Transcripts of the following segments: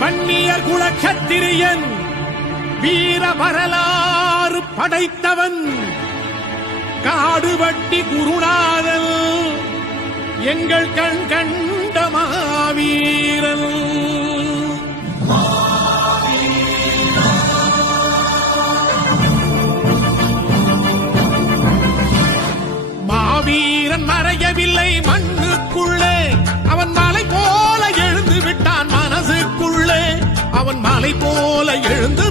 வன்னியர் குல கத்திரியன் வீர வரலாறு படைத்தவன். காடுவட்டி குருநாதன் எங்கள் கண் கண் அவன் மாலை போல எழுந்து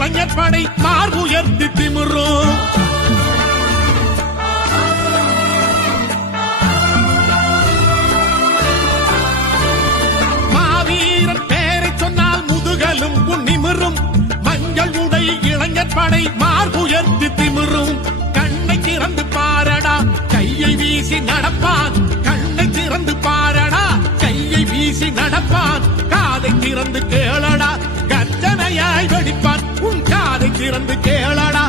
இளைஞர் படை மார்புயர்த்தி திமிரும். மாவீரன் பேரை சொன்னால் முதுகலும் நிமிரும் மஞ்சள் உடை இளைஞர் படை மார்புயர்த்தி திமிரும். கண்ணை திறந்து பாரடா கையை வீசி நடப்பான் கண்ணை திறந்து பாரடா கையை வீசி நடப்பான் காதை திறந்து கேள திறந்து கேளடா.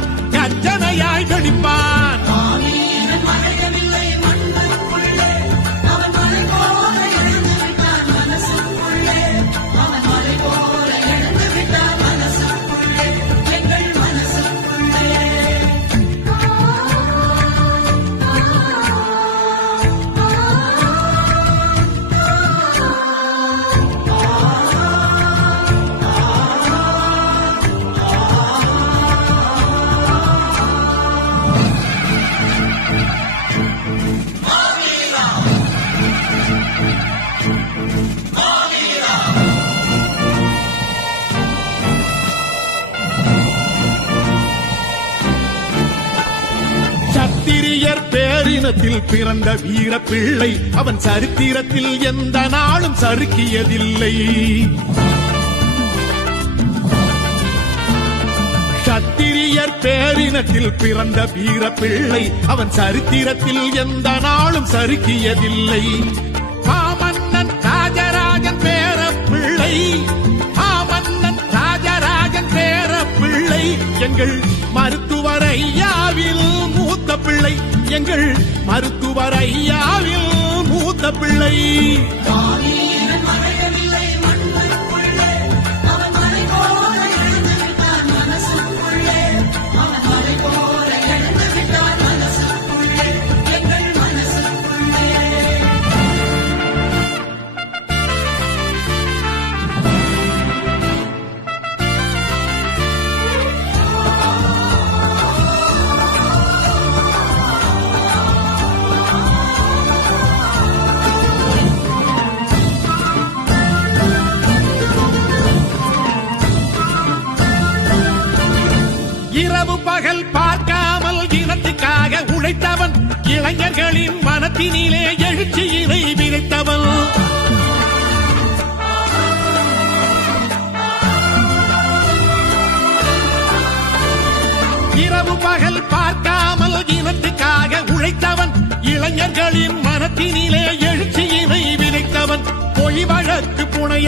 சத்திரியர் பேரினத்தில் பிறந்த வீர பிள்ளை. அவன் சரித்திரத்தில் எந்த நாளும் சறுக்கியதில்லை. சத்திரியர் பேரினத்தில் பிறந்த வீர பிள்ளை. அவன் சரித்திரத்தில் எந்த நாளும் சறுக்கியதில்லை. மாமன்னன் ராஜராஜன் பேர பிள்ளை. மாமன்னன் ராஜராஜன் பேர பிள்ளை. எங்கள் பிள்ளை எங்கள் மருத்துவர் ஐயாவில் மூத்த பிள்ளை. பகல் பார்க்காமல் இனத்துக்காக உழைத்தவன் இளைஞர்களின் மனத்தினிலே எழுச்சியினை விதைத்தவன். இரவு பகல் பார்க்காமல் இனத்துக்காக உழைத்தவன் இளைஞர்களின் மனத்தினிலே எழு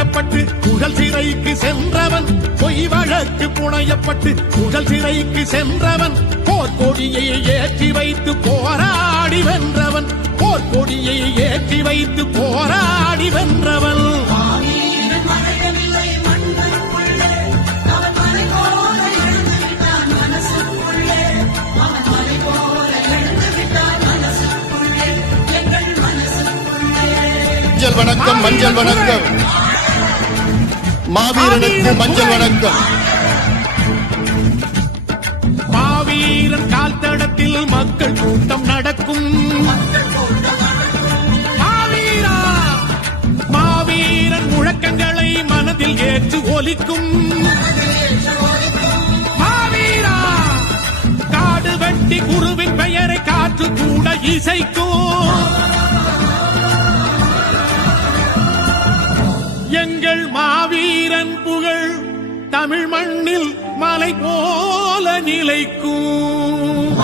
புனையப்பட்டு புகழ் சிறைக்கு சென்றவன். பொய் வழக்கு புனையப்பட்டு புகழ் சிறைக்கு சென்றவன். போர்க்கொடியை ஏற்றி வைத்து போராடி வென்றவன். போர்க்கொடியை ஏற்றி வைத்து போராடி வென்றவன். மஞ்சள் வணக்கம் மஞ்சள் வணக்கம். மாவீரனுக்கு மஞ்சள் வணக்கம். மாவீரன் கால் தடத்தில் மக்கள் கூட்டம் நடக்கும். மாவீரா மாவீரன் முழக்கங்களை ஒலிக்கும். மாவீரா காடு வெட்டி குருவின் பெயரை காற்று கூட இசைக்கும். தமிழ் மண்ணில் மலை போல நிலைக்கும்.